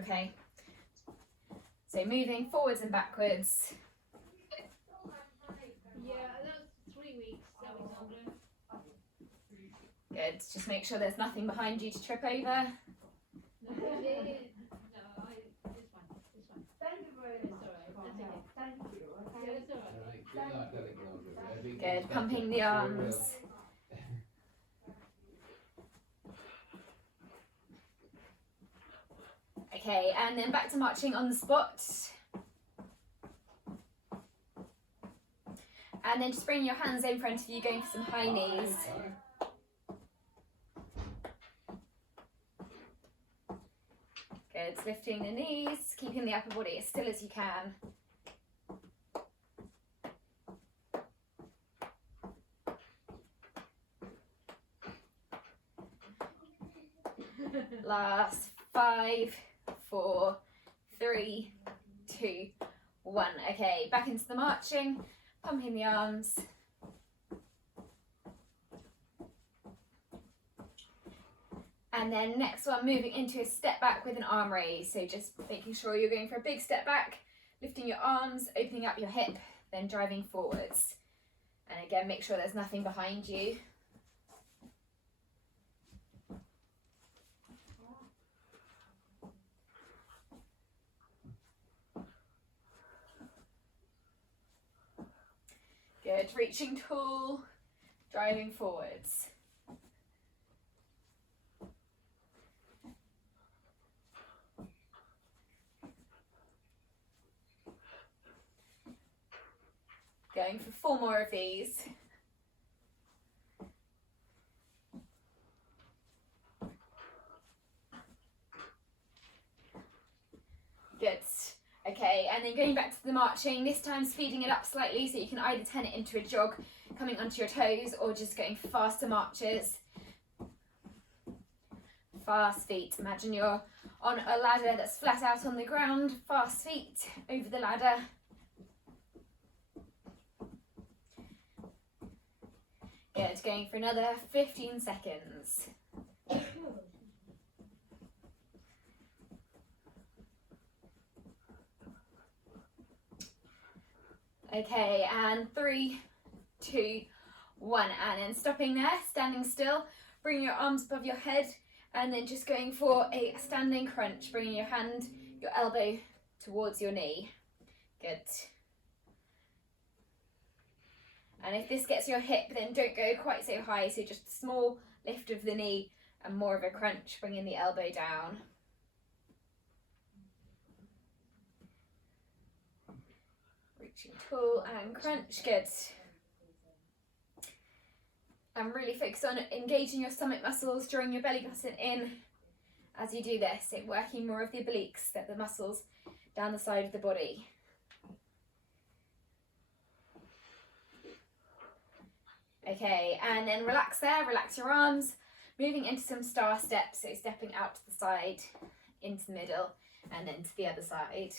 Okay, so moving forwards and backwards. Yeah, that's 3 weeks, Alexander. Good, just make sure there's nothing behind you to trip over. No, this one. Thank you very It's much. alright, that's okay. Thank you. Yeah, Okay. it's alright. Good, pumping the arms. Okay, and then back to marching on the spot. And then just bring your hands in front of you, going for some high knees. Good, lifting the knees, keeping the upper body as still as you can. Last 5, 4, 3, 2, 1. Okay, back into the marching, pumping the arms. And then next one, moving into a step back with an arm raise. So just making sure you're going for a big step back, lifting your arms, opening up your hip, then driving forwards. And again, make sure there's nothing behind you. Good, reaching tall, driving forwards. Going for 4 more of these. Good. Okay, and then going back to the marching, this time speeding it up slightly so you can either turn it into a jog, coming onto your toes, or just going for faster marches. Fast feet. Imagine you're on a ladder that's flat out on the ground. Fast feet over the ladder. Good, going for another 15 seconds. Okay, and 3, 2, 1, and then stopping there, standing still, bringing your arms above your head, and then just going for a standing crunch, bringing your hand, your elbow towards your knee. Good. And if this gets your hip, then don't go quite so high, so just a small lift of the knee and more of a crunch, bringing the elbow down. Reaching tall and crunch, good. And really focus on engaging your stomach muscles, drawing your belly button in as you do this, so working more of the obliques, the muscles down the side of the body. Okay, and then relax there, relax your arms, moving into some star steps, so stepping out to the side, into the middle, and then to the other side.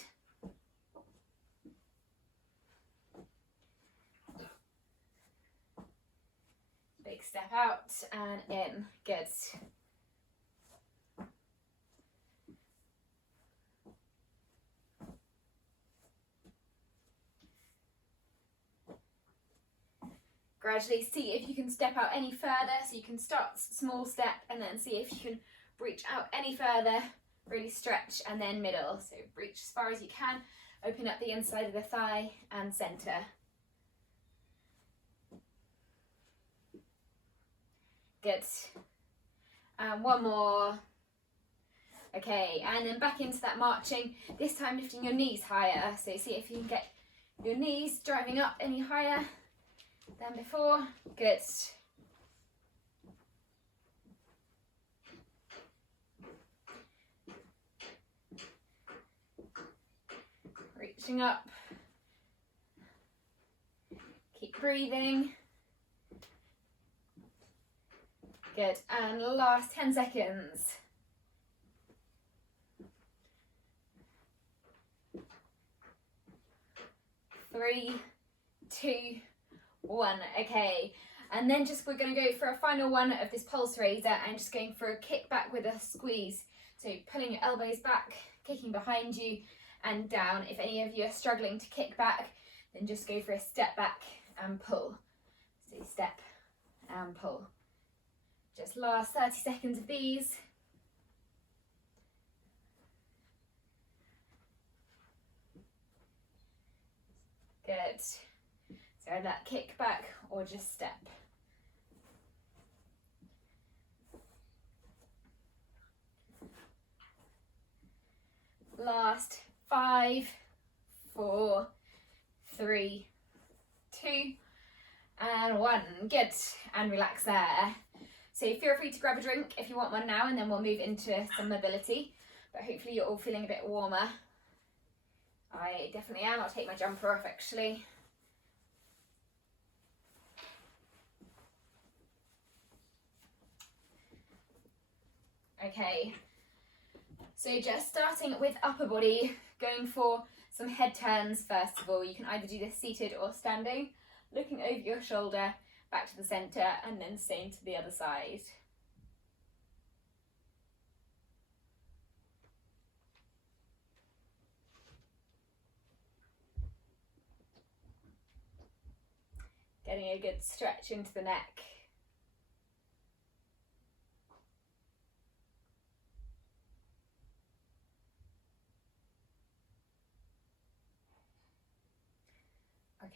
Big step out and in, good. Gradually see if you can step out any further, so you can start small step and then see if you can reach out any further, really stretch, and then middle. So reach as far as you can, open up the inside of the thigh and center. Good. And one more. Okay, and then back into that marching, this time lifting your knees higher. So see if you can get your knees driving up any higher than before. Good. Reaching up. Keep breathing. Good. And last 10 seconds. 3, 2, 1. Okay, and then just we're going to go for a final one of this pulse raiser and just going for a kick back with a squeeze. So pulling your elbows back, kicking behind you and down. If any of you are struggling to kick back, then just go for a step back and pull. So step and pull. Just last 30 seconds of these. Good. So that kick back or just step. Last 5, 4, 3, 2, and 1. Good. And relax there. So feel free to grab a drink if you want one now, and then we'll move into some mobility. But hopefully you're all feeling a bit warmer. I definitely am. I'll take my jumper off actually. Okay, so just starting with upper body, going for some head turns first of all. You can either do this seated or standing, looking over your shoulder, back to the centre, and then same to the other side. Getting a good stretch into the neck.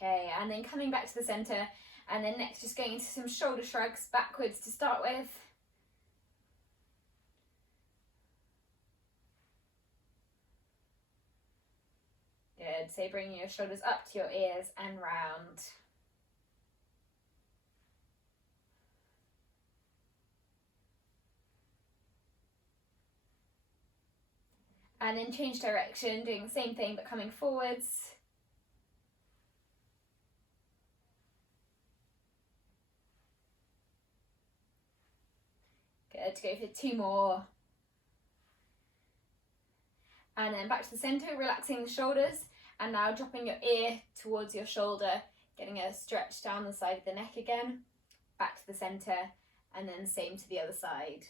Okay, and then coming back to the centre, and then next just going into some shoulder shrugs backwards to start with. Good, so bringing your shoulders up to your ears and round. And then change direction, doing the same thing but coming forwards. Good, to go for 2 more. And then back to the centre, relaxing the shoulders, and now dropping your ear towards your shoulder, getting a stretch down the side of the neck again, back to the centre, and then same to the other side.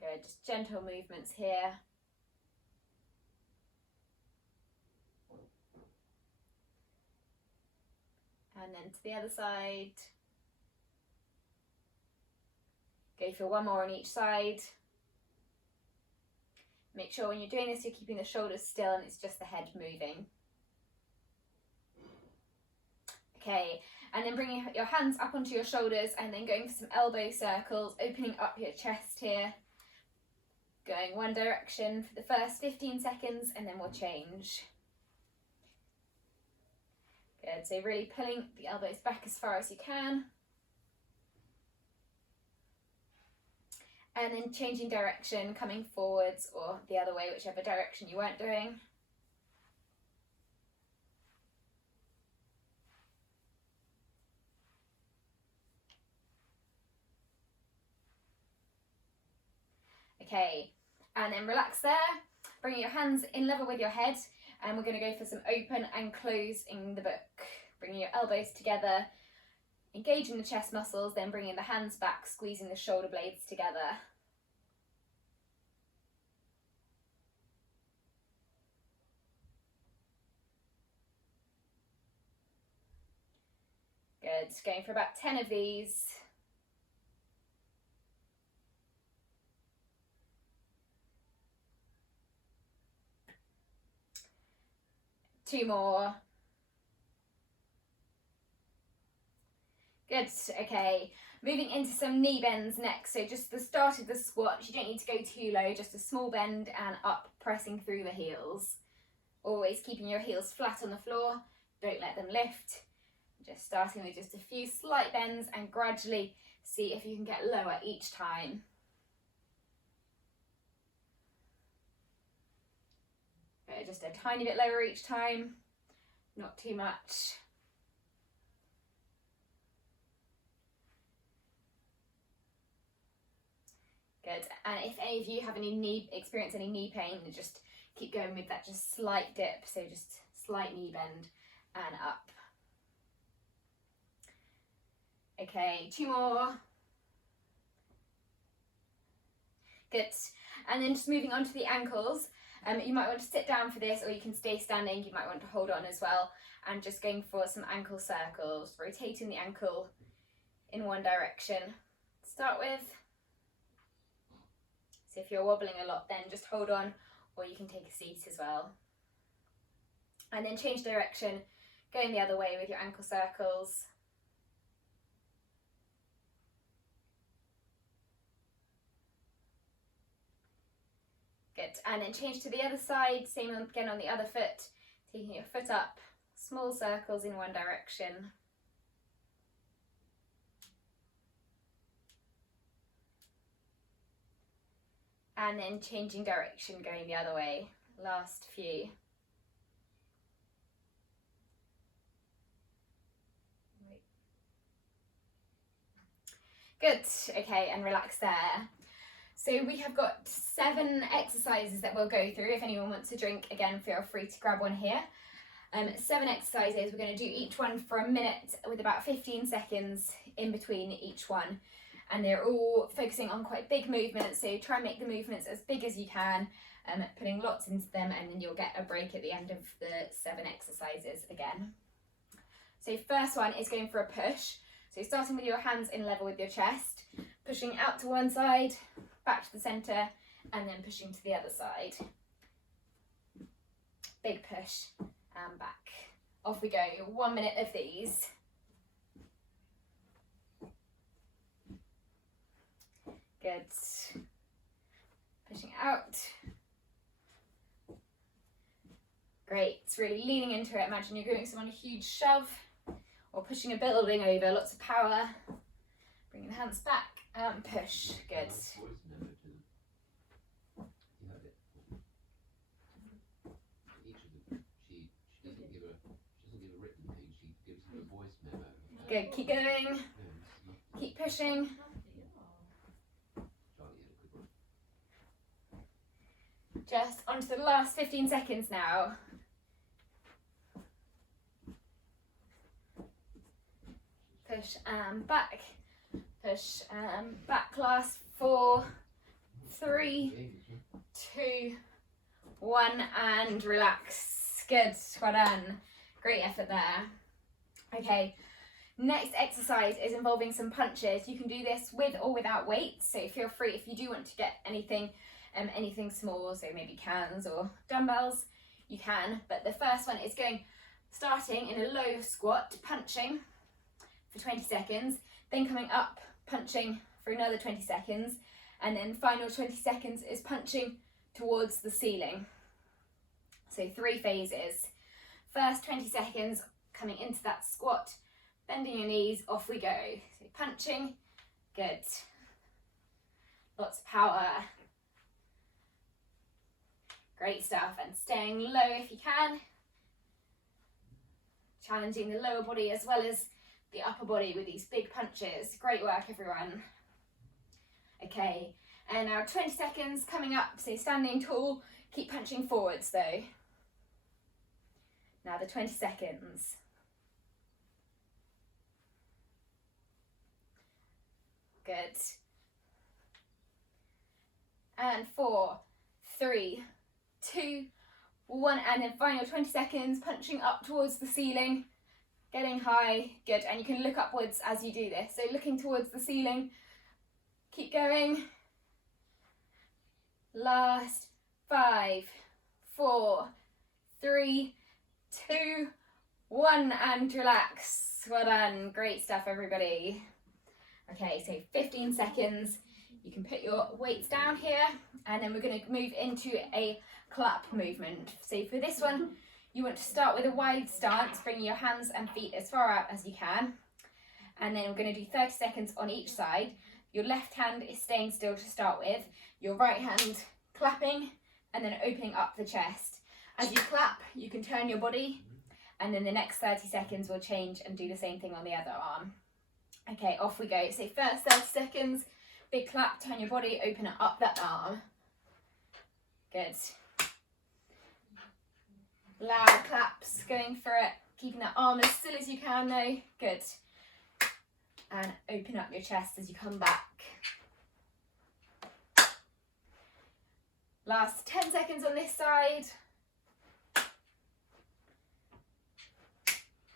Good, just gentle movements here. And then to the other side. Go for 1 more on each side. Make sure when you're doing this, you're keeping the shoulders still and it's just the head moving. Okay, and then bringing your hands up onto your shoulders and then going for some elbow circles, opening up your chest here. Going one direction for the first 15 seconds and then we'll change. Good, so really pulling the elbows back as far as you can. And then changing direction, coming forwards or the other way, whichever direction you weren't doing. Okay, and then relax there. Bring your hands in level with your head, and we're going to go for some open and close in the book. Bringing your elbows together, engaging the chest muscles, then bringing the hands back, squeezing the shoulder blades together. Good, going for about 10 of these. Two more. Good, okay. Moving into some knee bends next. So just the start of the squat, you don't need to go too low, just a small bend and up, pressing through the heels. Always keeping your heels flat on the floor, don't let them lift. Just starting with just a few slight bends and gradually see if you can get lower each time. Just a tiny bit lower each time, not too much. Good, and if any of you have experience any knee pain, just keep going with that just slight dip, so just slight knee bend and up. Okay, 2 more. Good. And then just moving on to the ankles. You might want to sit down for this, or you can stay standing. You might want to hold on as well. And just going for some ankle circles, rotating the ankle in one direction. Start with. So if you're wobbling a lot, then just hold on, or you can take a seat as well. And then change direction, going the other way with your ankle circles. Good, and then change to the other side, same again on the other foot, taking your foot up, small circles in one direction. And then changing direction, going the other way. Last few. Good, okay, and relax there. So we have got 7 exercises that we'll go through. If anyone wants a drink, again, feel free to grab one here. 7 exercises, we're going to do each one for a minute with about 15 seconds in between each one. And they're all focusing on quite big movements, so try and make the movements as big as you can, putting lots into them, and then you'll get a break at the end of the 7 exercises again. So first one is going for a push. So starting with your hands in level with your chest, pushing out to one side, back to the centre, and then pushing to the other side. Big push and back. Off we go, 1 minute of these. Good. Pushing out. Great, it's really leaning into it. Imagine you're giving someone a huge shove or pushing a building over, lots of power. Bringing the hands back and push. Good. Good, keep going. Keep pushing. Just onto the last 15 seconds now. Push and back. Push and back. Last 4, 3, 2, 1, and relax. Good, well done. Great effort there. Okay, next exercise is involving some punches. You can do this with or without weights, so feel free if you do want to get anything small, so maybe cans or dumbbells, you can. But the first one is starting in a low squat, punching for 20 seconds, then coming up, punching for another 20 seconds, and then final 20 seconds is punching towards the ceiling. So 3 phases. First 20 seconds coming into that squat, bending your knees, off we go. So punching, good. Lots of power. Great stuff, and staying low if you can. Challenging the lower body as well as the upper body with these big punches. Great work, everyone. Okay, and now 20 seconds coming up, so standing tall, keep punching forwards though. Now the 20 seconds. Good. And 4, 3, 2, 1, and then final 20 seconds, punching up towards the ceiling, getting high. Good, and you can look upwards as you do this, so looking towards the ceiling. Keep going. Last 5, 4, 3, 2, 1, and relax. Well done, great stuff everybody. Okay, so 15 seconds. You can put your weights down here, and then we're going to move into a clap movement. So for this one, you want to start with a wide stance, bringing your hands and feet as far out as you can. And then we're going to do 30 seconds on each side. Your left hand is staying still to start with, your right hand clapping, and then opening up the chest. As you clap, you can turn your body, and then the next 30 seconds will change and do the same thing on the other arm. Okay, off we go. So first 30 seconds, big clap, turn your body, open up that arm. Good. Loud claps, going for it, keeping that arm as still as you can though. Good. And open up your chest as you come back. Last 10 seconds on this side.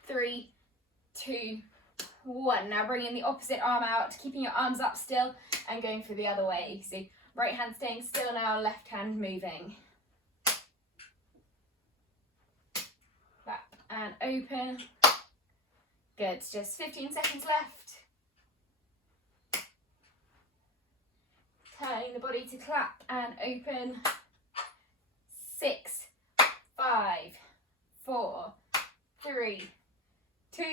3, 2, 1. Now bringing the opposite arm out, keeping your arms up still and going for the other way. So right hand staying still now, left hand moving. Back and open. Good, just 15 seconds left. Turning the body to clap and open. 6, 5, 4, 3, 2,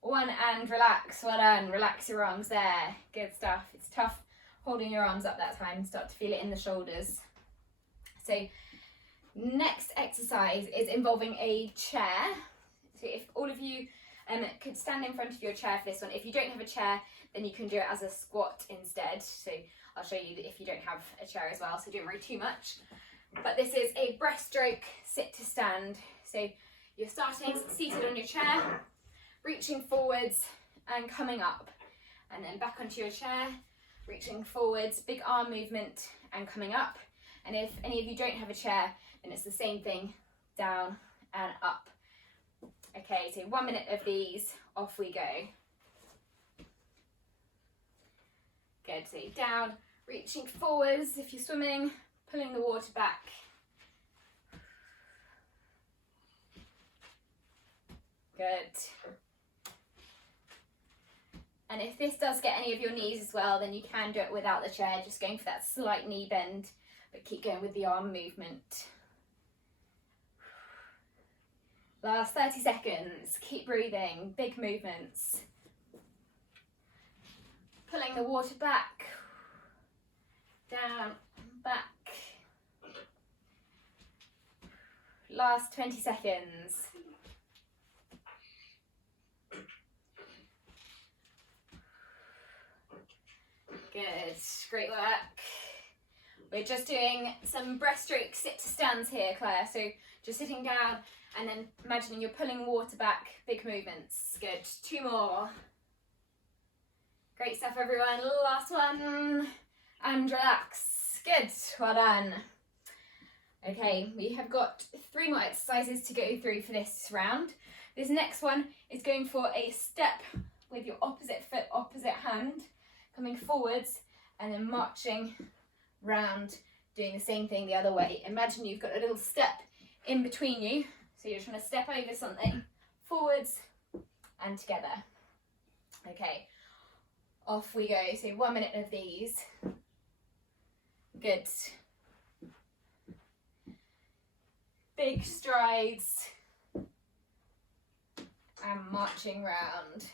1, and relax. Well done. Relax your arms there. Good stuff. It's tough holding your arms up that time. Start to feel it in the shoulders. So next exercise is involving a chair. So if all of you could stand in front of your chair for this one. If you don't have a chair, then you can do it as a squat instead. So I'll show you that if you don't have a chair as well, so don't worry too much. But this is a breaststroke sit to stand. So you're starting seated on your chair, reaching forwards and coming up, and then back onto your chair, reaching forwards, big arm movement and coming up. And if any of you don't have a chair, then it's the same thing, down and up. Okay, so 1 minute of these, off we go. Good, so down, reaching forwards if you're swimming, pulling the water back. Good. And if this does get any of your knees as well, then you can do it without the chair, just going for that slight knee bend, but keep going with the arm movement. Last 30 seconds, keep breathing, big movements. Pulling the water back, down, back. Last 20 seconds. Good, great work. We're just doing some breaststroke sit to stands here, Claire. So just sitting down and then imagining you're pulling water back, big movements. Good, 2 more. Great stuff, everyone. Last one, and relax. Good, well done. Okay, we have got 3 more exercises to go through for this round. This next one is going for a step with your opposite foot, opposite hand, coming forwards and then marching round, doing the same thing the other way. Imagine you've got a little step in between you, so you're trying to step over something, forwards and together. Okay, off we go. So 1 minute of these. Good. Big strides and marching round.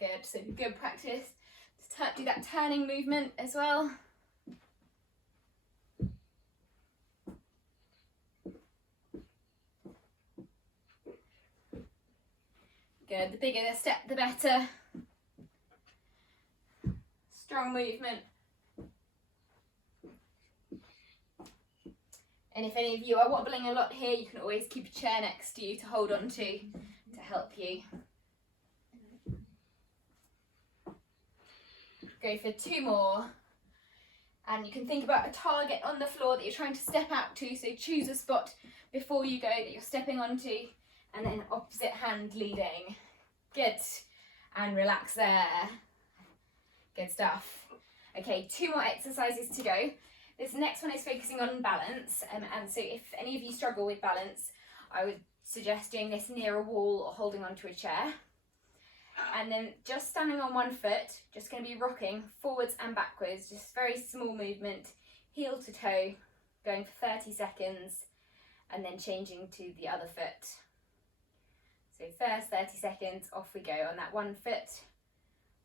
Good, so good practice. Do that turning movement as well. Good, the bigger the step, the better. Strong movement. And if any of you are wobbling a lot here, you can always keep a chair next to you to hold on to help you. Go for 2 more. And you can think about a target on the floor that you're trying to step out to. So choose a spot before you go that you're stepping onto, and then opposite hand leading. Good. And relax there. Good stuff. Okay, 2 more exercises to go. This next one is focusing on balance. And so if any of you struggle with balance, I would suggest doing this near a wall or holding onto a chair. And then just standing on one foot, just going to be rocking forwards and backwards, just very small movement, heel to toe, going for 30 seconds, and then changing to the other foot. So first 30 seconds, off we go on that one foot,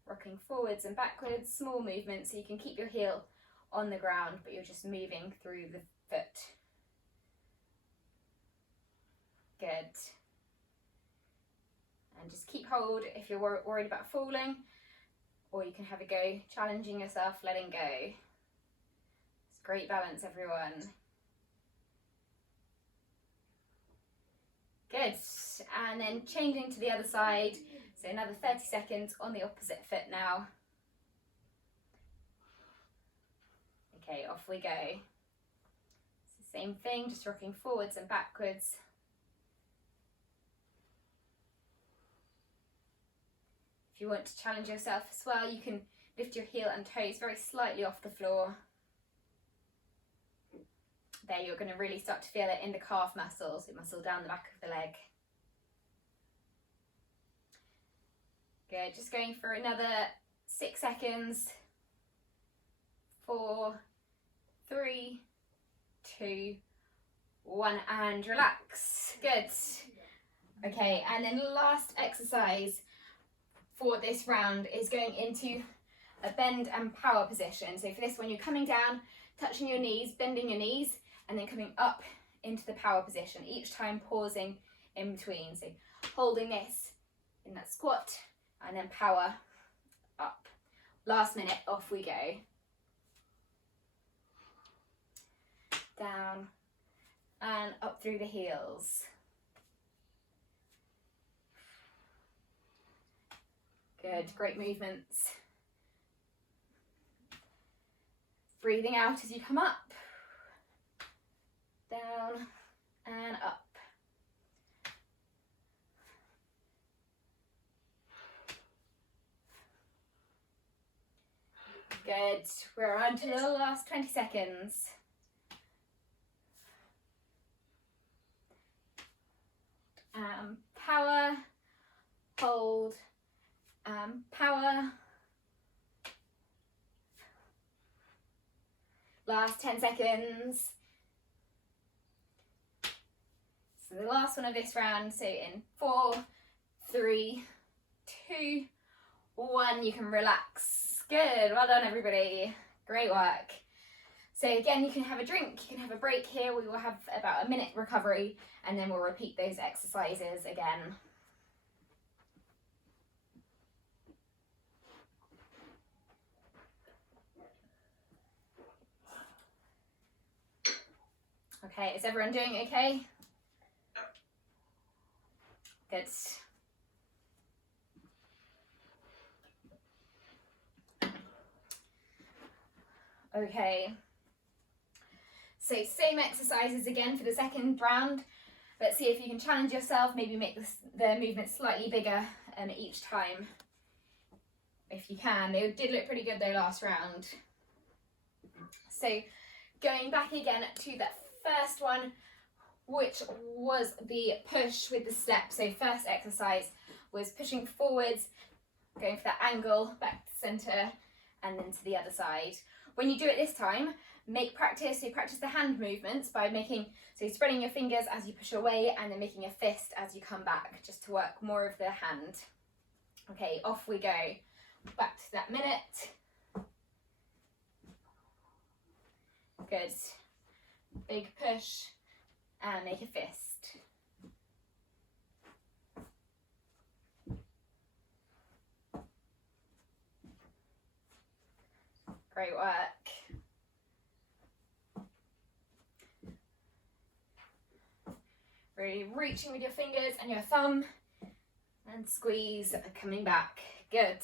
rocking forwards and backwards, small movement, so you can keep your heel on the ground, but you're just moving through the foot. Good. And just keep hold if you're worried about falling, or you can have a go challenging yourself, letting go. It's great balance, everyone. Good. And then changing to the other side, so another 30 seconds on the opposite foot now. Okay, off we go. Same thing, just rocking forwards and backwards. If you want to challenge yourself as well, you can lift your heel and toes very slightly off the floor. There, you're going to really start to feel it in the calf muscles, the muscle down the back of the leg. Good, just going for another 6 seconds. 4, 3, 2, 1, and relax. Good. Okay, and then last exercise for this round is going into a bend and power position. So for this one, you're coming down, touching your knees, bending your knees, and then coming up into the power position, each time pausing in between. So holding this in that squat, and then power up. Last minute, off we go. Down and up through the heels. Good, great movements. Breathing out as you come up, down and up. Good, we're on to the last 20 seconds. Power, hold, power. Last 10 seconds. So the last one of this round, so in 4, 3, 2, 1, you can relax. Good, well done everybody. Great work. So again, you can have a drink, you can have a break here. We will have about a minute recovery and then we'll repeat those exercises again. Okay, is everyone doing okay? Good. Okay. So same exercises again for the second round, but see if you can challenge yourself, maybe make the movement slightly bigger each time. If you can. They did look pretty good though last round. So going back again to that first one, which was the push with the step. So first exercise was pushing forwards, going for that angle, back to centre, and then to the other side. When you do it this time, practice the hand movements by spreading your fingers as you push away and then making a fist as you come back, just to work more of the hand. Okay, off we go. Back to that minute. Good. Big push and make a fist. Great work. Really reaching with your fingers and your thumb and squeeze, coming back. Good.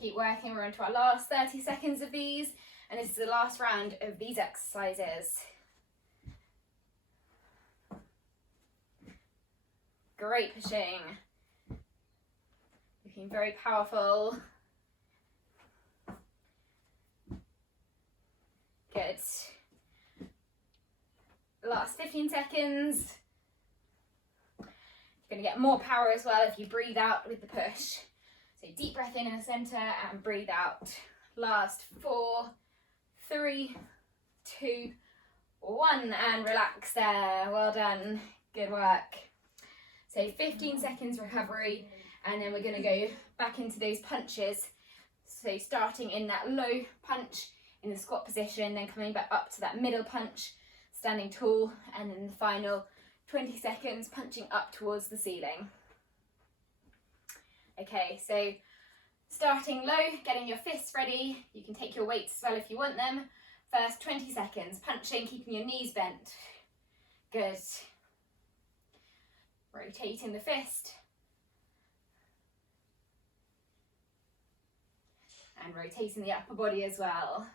Keep working, we're into our last 30 seconds of these, and this is the last round of these exercises. Great pushing. Looking very powerful. Good. Last 15 seconds. You're going to get more power as well if you breathe out with the push. So deep breath in the centre and breathe out. Last 4, 3, 2, 1, and relax there. Well done. Good work. So 15 seconds recovery, and then we're going to go back into those punches. So starting in that low punch in the squat position, then coming back up to that middle punch, standing tall, and then the final 20 seconds punching up towards the ceiling. Okay, so starting low, getting your fists ready. You can take your weights as well if you want them. First 20 seconds, punching, keeping your knees bent. Good. Rotating the fist. And rotating the upper body as well.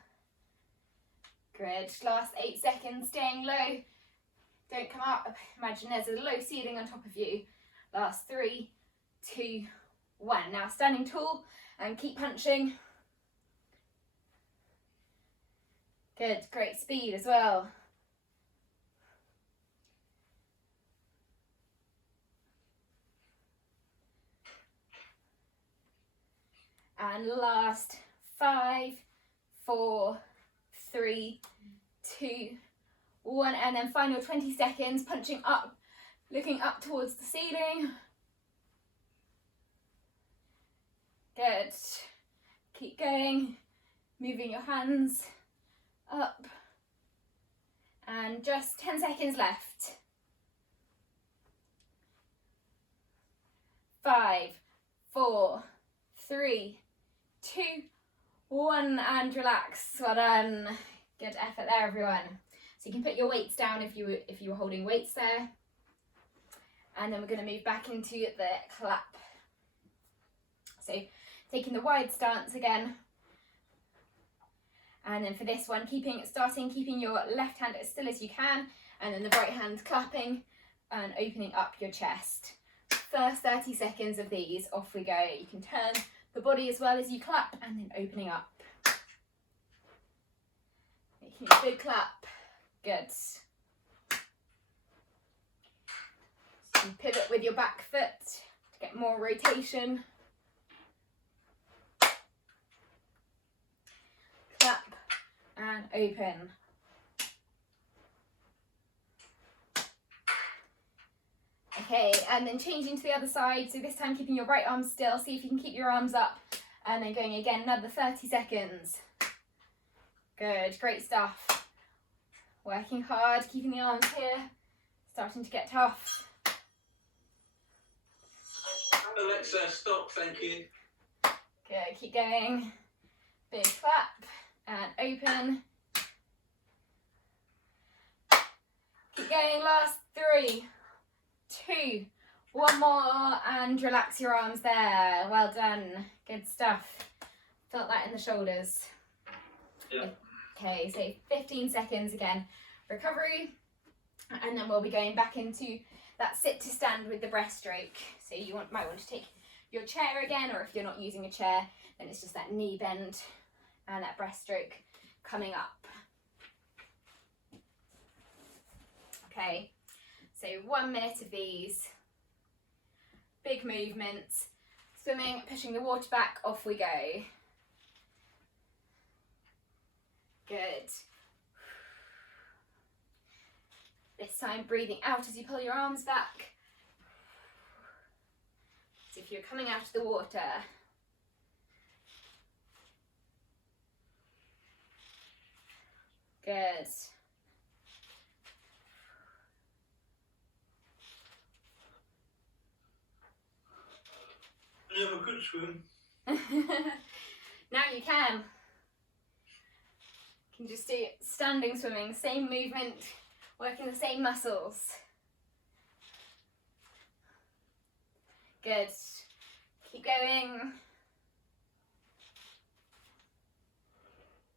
Good. Last 8 seconds, staying low. Don't come up. Imagine there's a low ceiling on top of you. Last 3, 2, 1. Now standing tall and keep punching. Good. Great speed as well. And last 5, 4, 3, 2, 1. And then final 20 seconds, punching up, looking up towards the ceiling. Good. Keep going, moving your hands up. And just 10 seconds left. 5, 4, 3, 2, 1, and relax. Well done. Good effort there, everyone. So you can put your weights down if you were holding weights there. And then we're going to move back into the clap. So taking the wide stance again. And then for this one, keeping your left hand as still as you can, and then the right hand clapping and opening up your chest. First 30 seconds of these, off we go. You can turn the body as well as you clap, and then opening up. Making a big clap. Good. So you pivot with your back foot to get more rotation. Clap and open. Okay, and then changing to the other side. So this time keeping your right arm still. See if you can keep your arms up. And then going again, another 30 seconds. Good, great stuff. Working hard, keeping the arms here. Starting to get tough. Alexa, stop, thank you. Good, keep going. Big clap and open. Keep going, last 3, 2, 1 more, and relax your arms there. Well done, good stuff. Felt that in the shoulders. Yeah. Okay, so 15 seconds again, recovery, and then we'll be going back into that sit to stand with the breaststroke. So you might want to take your chair again, or if you're not using a chair, then it's just that knee bend and that breaststroke coming up. Okay, so 1 minute of these. Big movements. Swimming, pushing the water back, off we go. Good. This time breathing out as you pull your arms back. So if you're coming out of the water. Good. You have a good swim. Now you can. You can just do standing swimming, same movement, working the same muscles. Good. Keep going.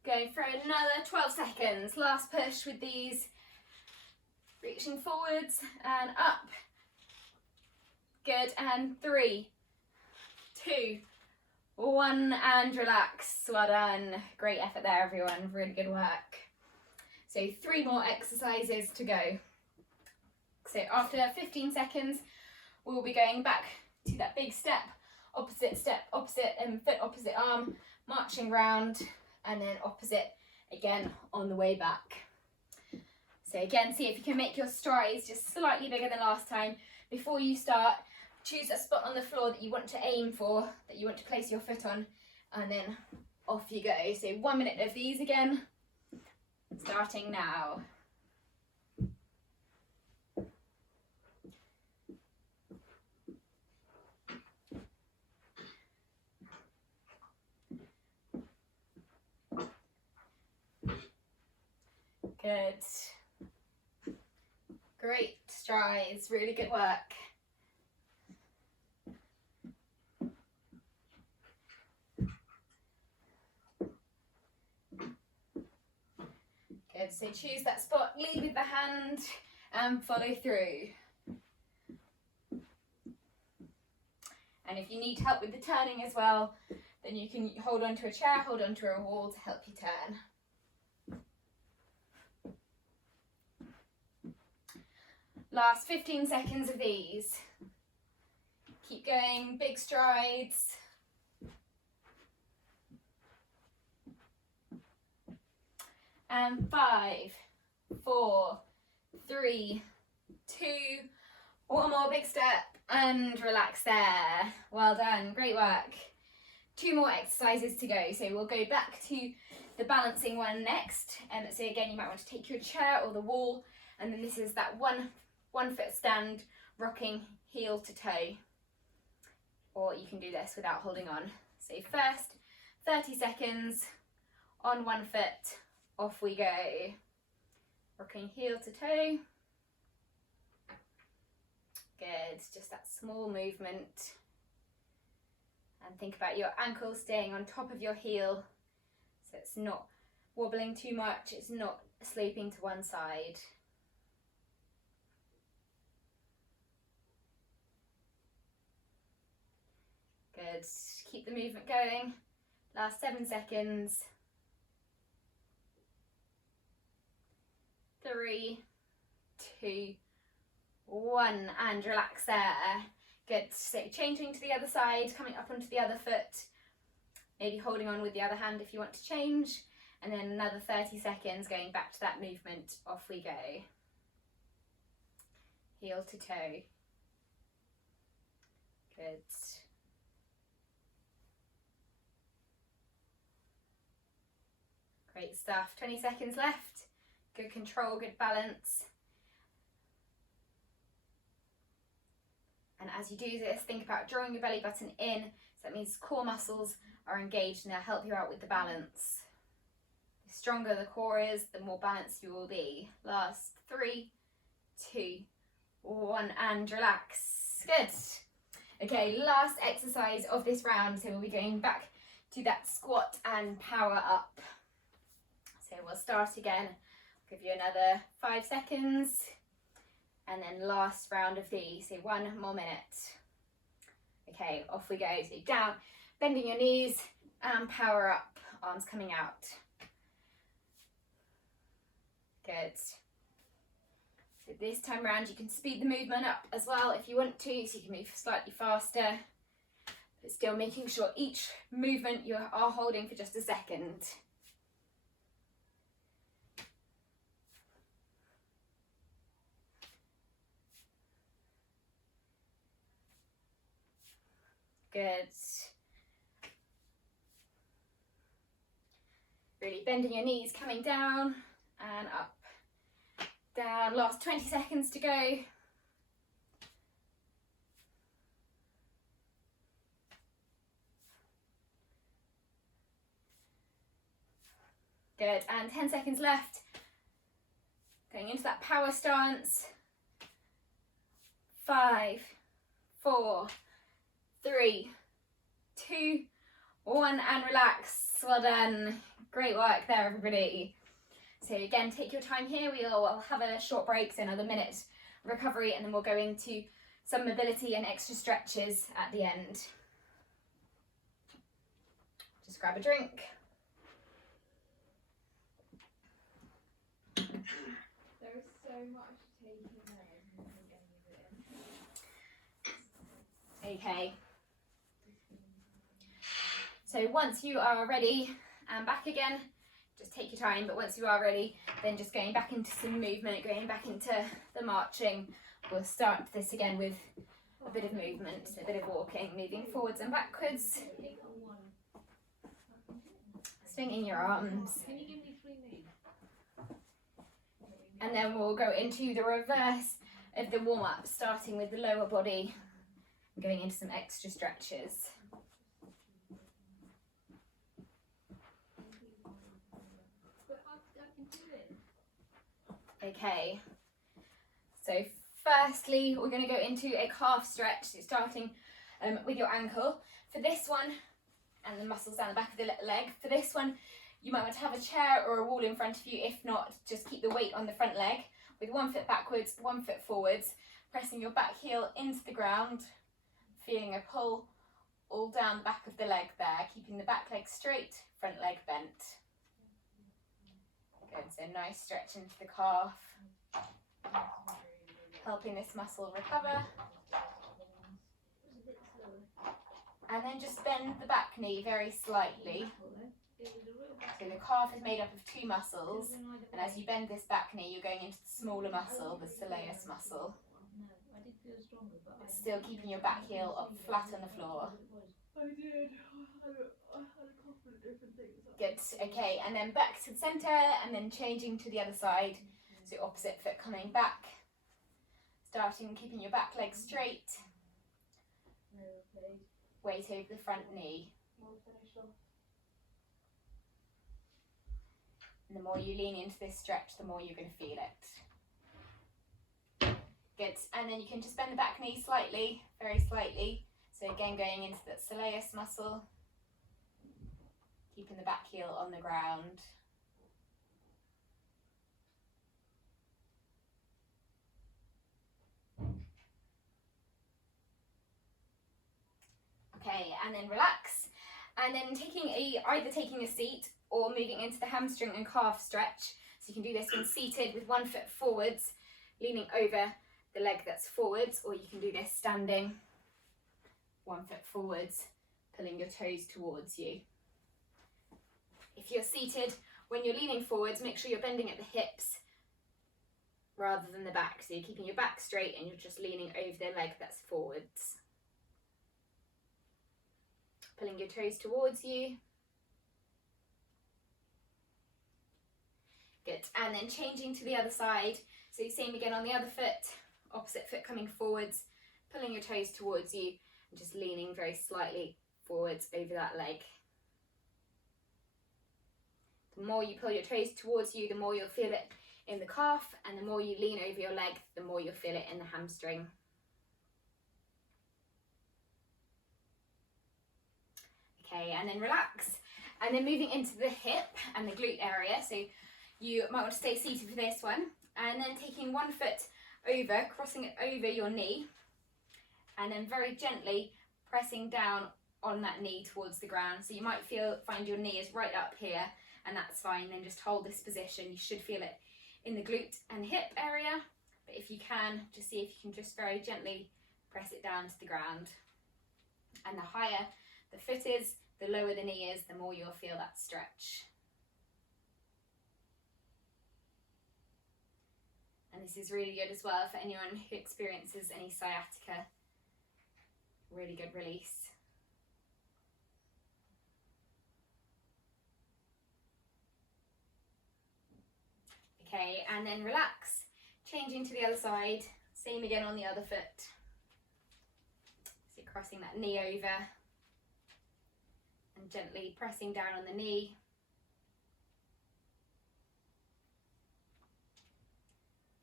Going for another 12 seconds. Last push with these. Reaching forwards and up. Good. And 3, 2, 1, and relax. Well done. Great effort there, everyone. Really good work. So 3 more exercises to go. So after 15 seconds, we'll be going back to that big step, opposite, and foot opposite arm, marching round, and then opposite again on the way back. So again, see if you can make your strides just slightly bigger than last time. Before you start, choose a spot on the floor that you want to aim for, that you want to place your foot on, and then off you go. So 1 minute of these again, starting now. Good. Great strides, really good work. Good, so choose that spot, lead with the hand and follow through. And if you need help with the turning as well, then you can hold onto a chair, hold onto a wall to help you turn. Last 15 seconds of these. Keep going, big strides. And 5, 4, 3, 2, one more big step and relax there. Well done, great work. 2 more exercises to go. So we'll go back to the balancing one next. So again, you might want to take your chair or the wall, and then this is that one foot stand, rocking heel to toe. Or you can do this without holding on. So first, 30 seconds on one foot, off we go. Rocking heel to toe. Good, just that small movement. And think about your ankle staying on top of your heel, so it's not wobbling too much, it's not sloping to one side. Good, keep the movement going. Last 7 seconds. 3, 2, 1, and relax there. Good, so changing to the other side, coming up onto the other foot, maybe holding on with the other hand if you want to change, and then another 30 seconds going back to that movement. Off we go. Heel to toe. Good. Great stuff, 20 seconds left. Good control, good balance. And as you do this, think about drawing your belly button in. So that means core muscles are engaged and they'll help you out with the balance. The stronger the core is, the more balanced you will be. Last 3, 2, 1, and relax. Good. Okay, last exercise of this round. So we'll be going back to that squat and power up. So we'll start again. I'll give you another 5 seconds. And then last round of these, so 1 more minute. Okay, off we go. So down, bending your knees and power up, arms coming out. Good. So this time around you can speed the movement up as well if you want to, so you can move slightly faster, but still making sure each movement you are holding for just a second. Good. Really bending your knees, coming down and up, down. Last 20 seconds to go. Good, and 10 seconds left. Going into that power stance. 5, 4, 3, 2, 1, and relax. Well done. Great work there, everybody. So again, take your time here. We'll have a short break, so another minute recovery, and then we'll go into some mobility and extra stretches at the end. Just grab a drink. There is so much to take in there. Okay. So once you are ready and back again, just take your time, but once you are ready, then just going back into some movement, going back into the marching. We'll start this again with a bit of movement, a bit of walking, moving forwards and backwards, swinging your arms. Can you give me 3 names? And then we'll go into the reverse of the warm-up, starting with the lower body, going into some extra stretches. Okay, so firstly we're going to go into a calf stretch, so starting with your ankle. For this one, and the muscles down the back of the leg, for this one You might want to have a chair or a wall in front of you. If not, just keep the weight on the front leg with one foot backwards, one foot forwards, pressing your back heel into the ground, feeling a pull all down the back of the leg there, keeping the back leg straight, front leg bent. Good, so nice stretch into the calf, helping this muscle recover. And then just bend the back knee very slightly. So the calf is made up of two muscles, and as you bend this back knee, you're going into the smaller muscle, the soleus muscle. Still keeping your back heel up flat on the floor. I did. I had a couple of different things. Good, okay, and then back to the centre, and then changing to the other side. So opposite foot coming back. Starting, keeping your back leg straight. Weight over the front knee. And the more you lean into this stretch, the more you're going to feel it. Good, and then you can just bend the back knee slightly, very slightly. So again, going into that soleus muscle, keeping the back heel on the ground. Okay, and then relax. And then either taking a seat or moving into the hamstring and calf stretch. So you can do this when seated with one foot forwards, leaning over the leg that's forwards, or you can do this standing, one foot forwards, pulling your toes towards you. If you're seated, when you're leaning forwards, make sure you're bending at the hips rather than the back. So you're keeping your back straight and you're just leaning over the leg that's forwards. Pulling your toes towards you. Good, and then changing to the other side. So same again on the other foot, opposite foot coming forwards, pulling your toes towards you and just leaning very slightly forwards over that leg. The more you pull your toes towards you, the more you'll feel it in the calf, and the more you lean over your leg, the more you'll feel it in the hamstring. Okay, and then relax. And then moving into the hip and the glute area. So you might want to stay seated for this one. And then taking one foot over, crossing it over your knee. And then very gently pressing down on that knee towards the ground. So you might find your knee is right up here, and that's fine. Then just hold this position. You should feel it in the glute and hip area. But if you can, just see if you can just very gently press it down to the ground. And the higher the foot is, the lower the knee is, the more you'll feel that stretch. And this is really good as well for anyone who experiences any sciatica. Really good release. Okay, and then relax. Changing to the other side. Same again on the other foot. So crossing that knee over. And gently pressing down on the knee.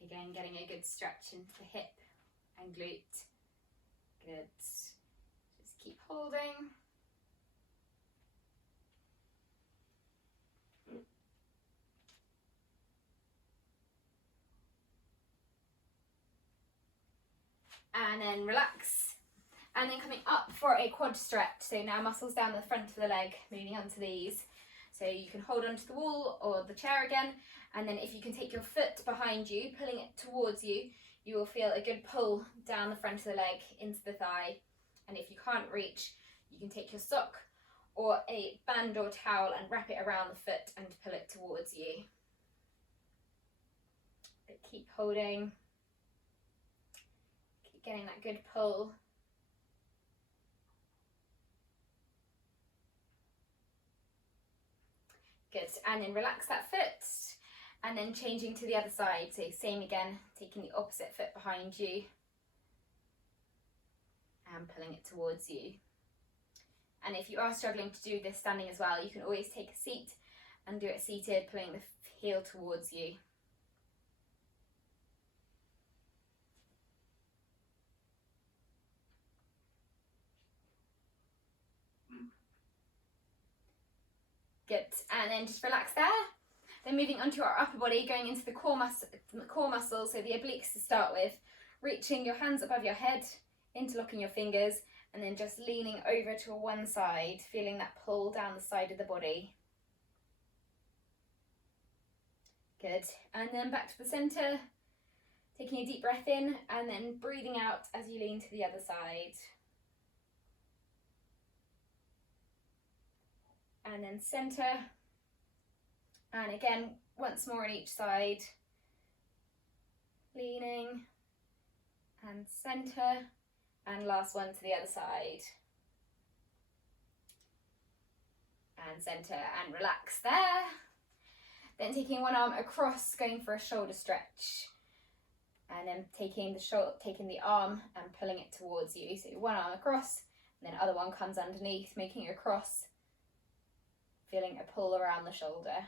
Again, getting a good stretch into the hip and glute. Good. Just keep holding. And then relax. And then coming up for a quad stretch. So now muscles down the front of the leg, moving onto these. So you can hold onto the wall or the chair again. And then if you can take your foot behind you, pulling it towards you, you will feel a good pull down the front of the leg into the thigh. And if you can't reach, you can take your sock or a band or towel and wrap it around the foot and pull it towards you. But keep holding. Keep getting that good pull. Good, and then relax that foot, and then changing to the other side. So same again, taking the opposite foot behind you and pulling it towards you. And if you are struggling to do this standing as well, you can always take a seat and do it seated, pulling the heel towards you. Good, Good. And then just relax there. Then moving onto our upper body, going into the core muscles, so the obliques to start with. Reaching your hands above your head, interlocking your fingers, and then just leaning over to one side, feeling that pull down the side of the body. Good. And then back to the centre, taking a deep breath in and then breathing out as you lean to the other side. And then centre. And again, once more on each side. Leaning and centre. And last one to the other side. And centre and relax there. Then taking one arm across, going for a shoulder stretch. And then taking the arm and pulling it towards you. So one arm across, and then other one comes underneath, making a cross, feeling a pull around the shoulder.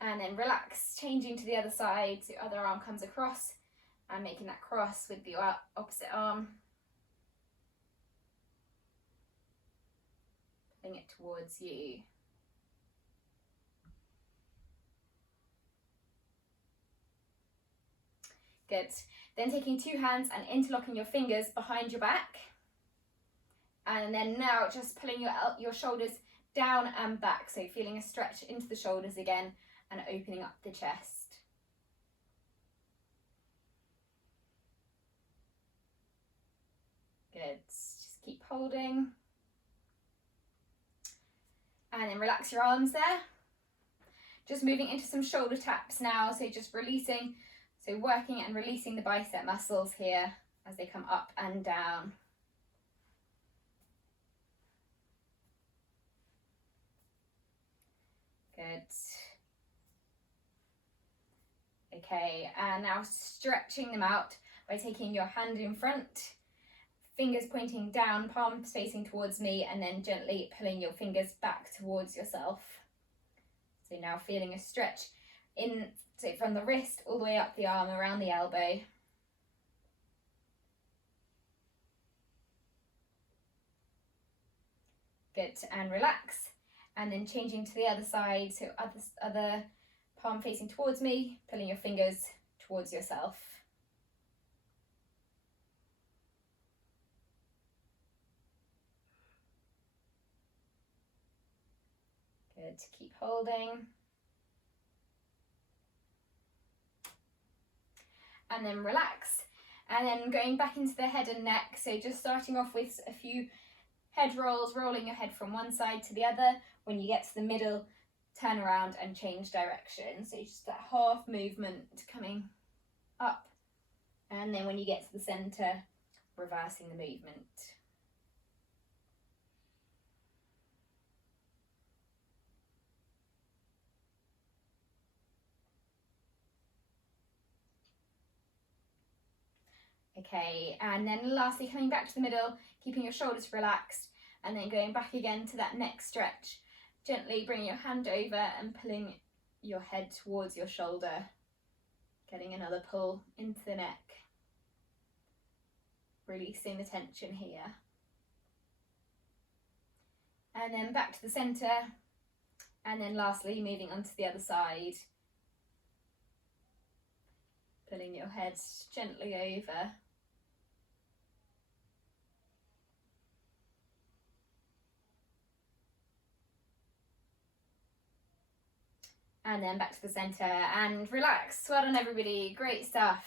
And then relax, changing to the other side, so other arm comes across, and making that cross with the opposite arm. Pulling it towards you. Good. Then taking two hands and interlocking your fingers behind your back. And then now just pulling your shoulders down and back. So feeling a stretch into the shoulders again and opening up the chest. Good. Just keep holding. And then relax your arms there. Just moving into some shoulder taps now. So just releasing. So working and releasing the bicep muscles here as they come up and down. Good. Okay, and now stretching them out by taking your hand in front, fingers pointing down, palms facing towards me, and then gently pulling your fingers back towards yourself. So now feeling a stretch in, so from the wrist all the way up the arm, around the elbow. Good, and relax. And then changing to the other side, so other palm facing towards me, pulling your fingers towards yourself. Good, keep holding. And then relax. And then going back into the head and neck, so just starting off with a few head rolls, rolling your head from one side to the other. When you get to the middle, turn around and change direction. So just that half movement coming up. And then when you get to the centre, reversing the movement. Okay, and then lastly coming back to the middle, keeping your shoulders relaxed, and then going back again to that neck stretch. Gently bring your hand over and pulling your head towards your shoulder, getting another pull into the neck, releasing the tension here. And then back to the centre, and then lastly moving onto the other side, pulling your head gently over. And then back to the centre and relax. Well done everybody, great stuff.